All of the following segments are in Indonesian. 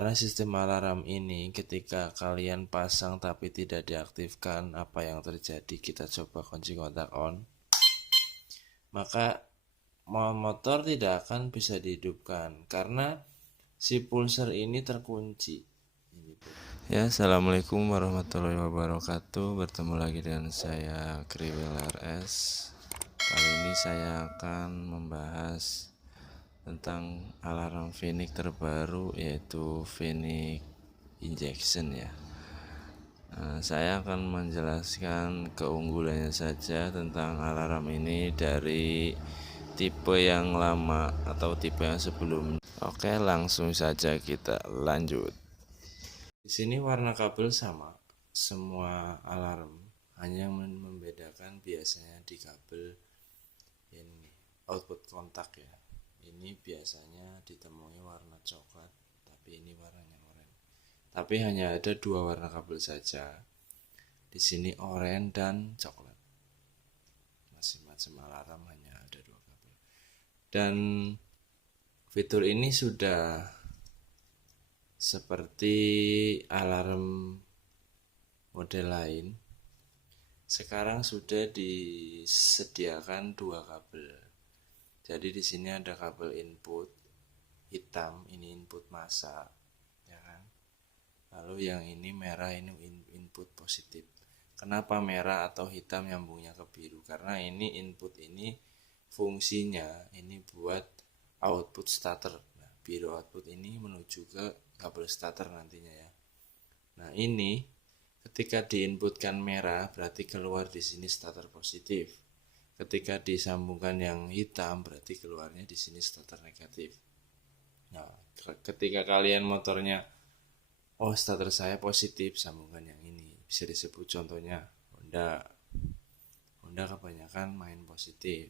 Karena sistem alarm ini ketika kalian pasang tapi tidak diaktifkan, apa yang terjadi? Kita coba kunci kontak on. Maka motor tidak akan bisa dihidupkan karena si pulser ini terkunci. Ya, assalamualaikum warahmatullahi wabarakatuh. Bertemu lagi dengan saya Kriwil RS. Kali ini saya akan membahas tentang alarm Phoenix terbaru, yaitu Phoenix Injection ya. Saya akan menjelaskan keunggulannya saja tentang alarm ini dari tipe yang lama atau tipe yang sebelumnya. Oke, langsung saja kita lanjut. Di sini warna kabel sama, semua alarm, hanya yang membedakan biasanya di kabel ini output kontak ya. Ini biasanya ditemui warna coklat, tapi ini warnanya oranye. Tapi hanya ada dua warna kabel saja. Di sini oranye dan coklat. Masing-masing alarm hanya ada dua kabel. Dan fitur ini sudah seperti alarm model lain. Sekarang sudah disediakan dua kabel. Jadi di sini ada kabel input hitam, ini input massa, ya kan? Lalu yang ini merah, ini input positif. Kenapa merah atau hitam nyambungnya ke biru? Karena ini input ini fungsinya ini buat output starter. Nah, biru output ini menuju ke kabel starter nantinya ya. Nah, ini ketika diinputkan merah berarti keluar di sini starter positif. Ketika disambungkan yang hitam berarti keluarnya di sini starter negatif. Nah, ketika kalian motornya starter saya positif, sambungkan yang ini. Bisa disebut contohnya Honda. Honda kebanyakan main positif.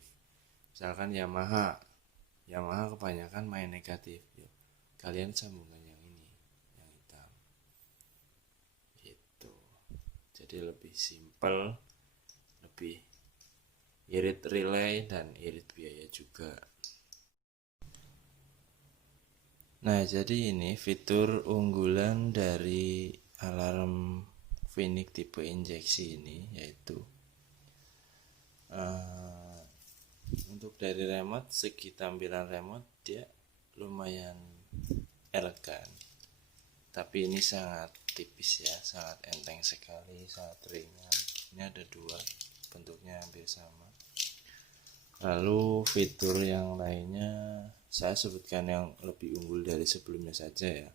Misalkan Yamaha kebanyakan main negatif. Yuk, kalian sambungkan yang ini, yang hitam. Gitu. Jadi lebih simpel, lebih irit relay dan irit biaya juga. Nah, jadi ini fitur unggulan dari alarm Phoenix tipe injeksi ini, yaitu untuk dari remote, segi tampilan remote dia lumayan elegan, tapi ini sangat tipis ya, sangat enteng sekali, sangat ringan. Ini ada dua, bentuknya hampir sama. Lalu fitur yang lainnya saya sebutkan yang lebih unggul dari sebelumnya saja ya.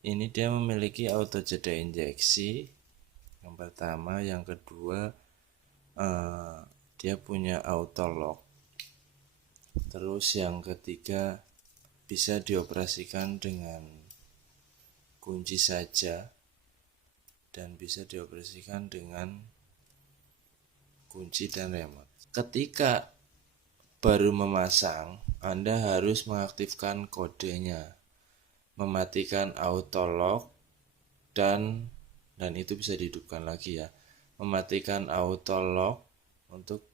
Ini dia memiliki auto jeda injeksi yang pertama, yang kedua dia punya auto lock, terus yang ketiga bisa dioperasikan dengan kunci saja dan bisa dioperasikan dengan kunci dan remote. Ketika baru memasang, Anda harus mengaktifkan kodenya, mematikan auto lock dan itu bisa dihidupkan lagi ya. Mematikan auto lock, untuk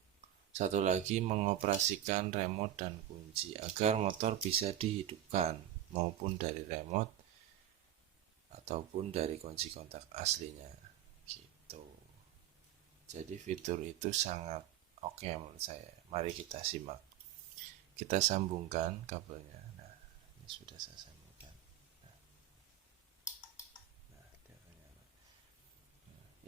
satu lagi mengoperasikan remote dan kunci agar motor bisa dihidupkan maupun dari remote ataupun dari kunci kontak aslinya gitu. Jadi fitur itu sangat oke menurut saya. Mari kita simak. Kita sambungkan kabelnya. Nah, ini sudah saya sambungkan.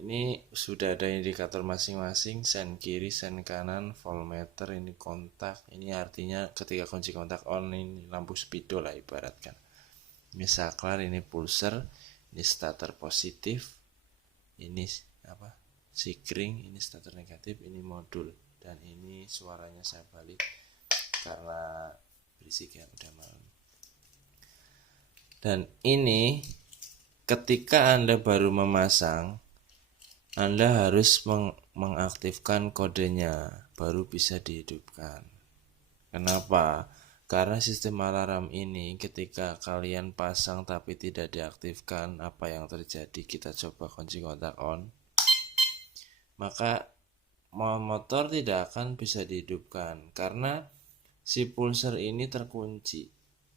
Ini sudah ada indikator masing-masing, sen kiri, sen kanan, voltmeter, ini kontak. Ini artinya ketika kunci kontak on, ini lampu speedo lah ibaratkan. Ini saklar, ini pulser, ini starter positif, ini sikring, ini starter negatif, ini modul, dan ini suaranya saya balik karena berisik ya, udah malam. Dan ini ketika Anda baru memasang, Anda harus mengaktifkan kodenya baru bisa dihidupkan. Kenapa? Karena sistem alarm ini ketika kalian pasang tapi tidak diaktifkan, apa yang terjadi? Kita coba kunci kontak on. Maka motor tidak akan bisa dihidupkan karena si pulser ini terkunci.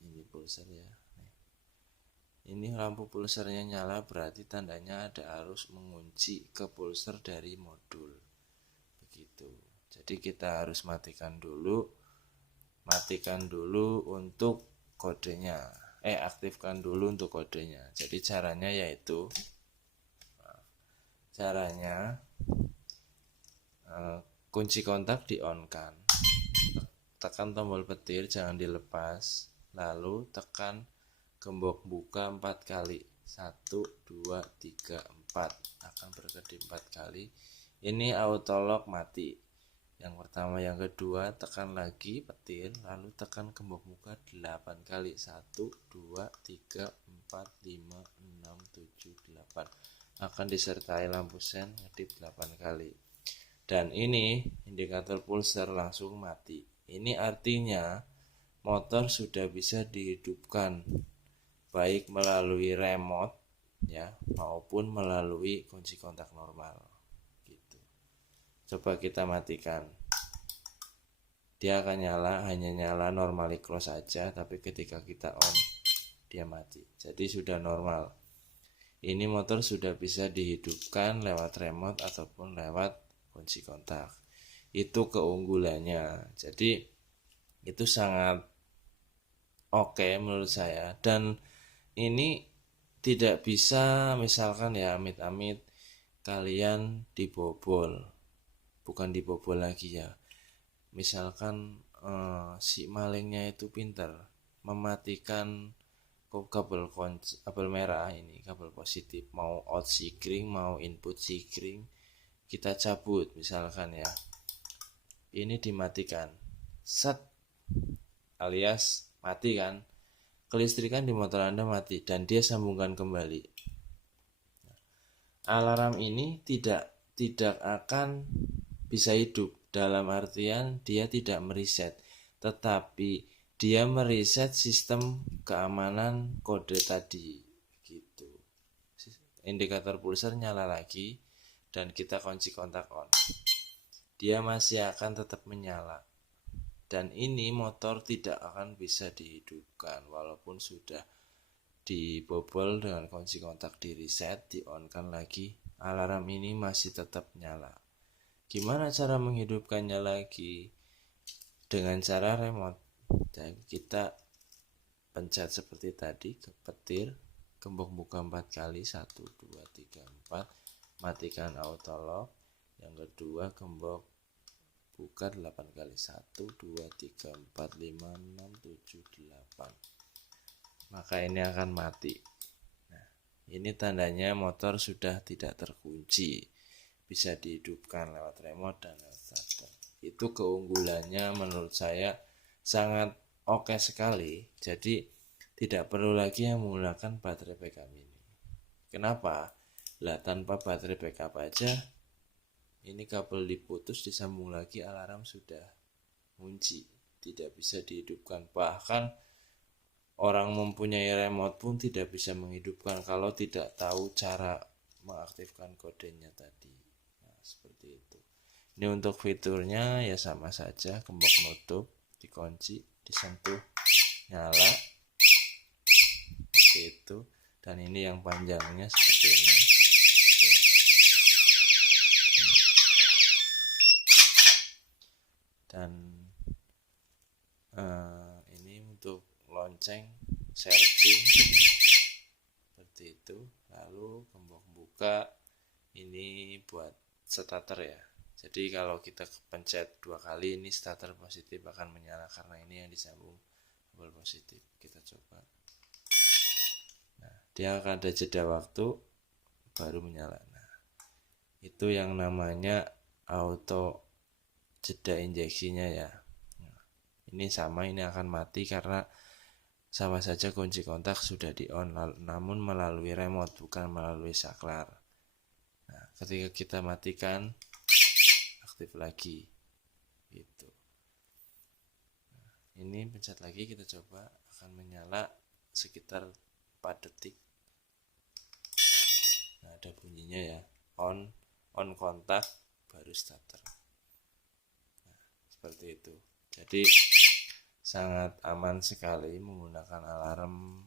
Ini pulser ya. Ini lampu pulsernya nyala, berarti tandanya ada arus mengunci ke pulser dari modul. Begitu. Jadi kita harus matikan dulu untuk kodenya. Aktifkan dulu untuk kodenya. Jadi caranya yaitu kunci kontak di on kan. Tekan tombol petir, jangan dilepas. Lalu tekan gembok buka 4 kali. 1, 2, 3, 4. Akan berkedip 4 kali. Ini auto lock mati. Yang pertama, yang kedua, tekan lagi petir, lalu tekan gembok buka 8 kali. 1, 2, 3, 4, 5, 6, 7, 8. Akan disertai lampu sen ngedip 8 kali. Dan ini indikator pulser langsung mati. Ini artinya motor sudah bisa dihidupkan baik melalui remote ya maupun melalui kunci kontak normal. Coba kita matikan. Dia akan nyala, hanya nyala normally close saja, tapi ketika kita on dia mati. Jadi sudah normal. Ini motor sudah bisa dihidupkan lewat remote ataupun lewat kunci kontak. Itu keunggulannya. Jadi itu sangat oke menurut saya. Dan ini tidak bisa misalkan ya amit-amit kalian dibobol. Bukan dibobol lagi ya, misalkan si malingnya itu pinter mematikan kabel merah ini, kabel positif, mau out sikring mau input sikring kita cabut misalkan ya, ini dimatikan set alias mati kan, kelistrikan di motor Anda mati dan dia sambungkan kembali. Alarm ini tidak akan bisa hidup, dalam artian dia tidak mereset, tetapi dia mereset sistem keamanan kode tadi gitu. Indikator pulser nyala lagi dan kita kunci kontak on, dia masih akan tetap menyala dan ini motor tidak akan bisa dihidupkan walaupun sudah dibobol dengan kunci kontak di reset, di on kan lagi, alarm ini masih tetap nyala. Gimana cara menghidupkannya lagi? Dengan cara remote. Dan kita pencet seperti tadi, ke petir, gembok buka 4 kali, 1, 2, 3, 4, matikan auto lock. Yang kedua, gembok buka 8 kali, 1, 2, 3, 4, 5, 6, 7, 8. Maka ini akan mati. Nah, ini tandanya motor sudah tidak terkunci, bisa dihidupkan lewat remote dan lewat starter. Itu keunggulannya menurut saya sangat oke sekali. Jadi tidak perlu lagi yang menggunakan baterai backup ini. Kenapa? Lah tanpa baterai backup aja ini kabel diputus, disambung lagi, alarm sudah kunci, tidak bisa dihidupkan. Bahkan orang mempunyai remote pun tidak bisa menghidupkan kalau tidak tahu cara mengaktifkan kodenya tadi. Seperti itu. Ini untuk fiturnya ya sama saja, gembok nutup, dikunci, disentuh, nyala, seperti itu. Dan ini yang panjangnya seperti ini. Dan ini untuk lonceng, serving, seperti itu. Lalu gembok buka ini buat starter ya. Jadi kalau kita pencet 2 kali ini starter positif akan menyala karena ini yang disambung kabel positif. Kita coba. Nah, dia akan ada jeda waktu baru menyala. Nah, itu yang namanya auto jeda injeksinya ya. Nah, ini sama, ini akan mati karena sama saja kunci kontak sudah di on namun melalui remote bukan melalui saklar. Nah, ketika kita matikan aktif lagi gitu. Nah, ini pencet lagi, kita coba, akan menyala sekitar 4 detik. Nah, ada bunyinya ya, on kontak baru starter. Nah, seperti itu. Jadi sangat aman sekali menggunakan alarm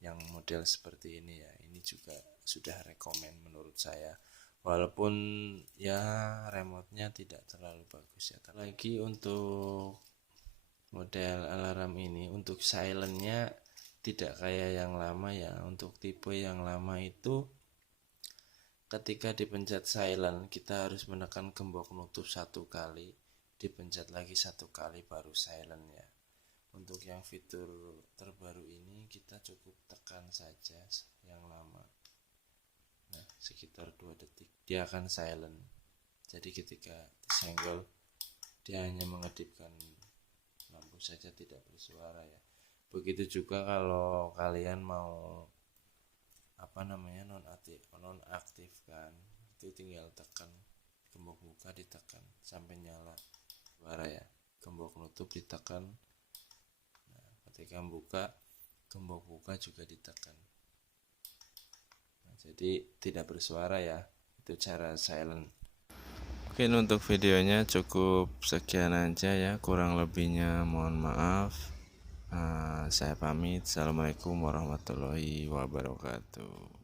yang model seperti ini ya. Ini juga sudah rekomen menurut saya, walaupun ya remote-nya tidak terlalu bagus ya. Lagi untuk model alarm ini, untuk silentnya tidak kayak yang lama ya. Untuk tipe yang lama itu ketika dipencet silent kita harus menekan gembok nutup 1 kali, dipencet lagi 1 kali baru silent ya. Untuk yang fitur terbaru ini kita cukup tekan saja yang lama. Nah, sekitar 2 detik dia akan silent. Jadi ketika disenggol dia hanya mengedipkan lampu saja, tidak bersuara ya. Begitu juga kalau kalian mau nonaktifkan, itu tinggal tekan gembok buka, ditekan sampai nyala suara ya. Gembok nutup ditekan. Nah, ketika buka, gembok buka juga ditekan. Nah, jadi tidak bersuara ya. Itu cara silent. Mungkin untuk videonya cukup sekian aja ya, kurang lebihnya mohon maaf. Saya pamit. Assalamualaikum warahmatullahi wabarakatuh.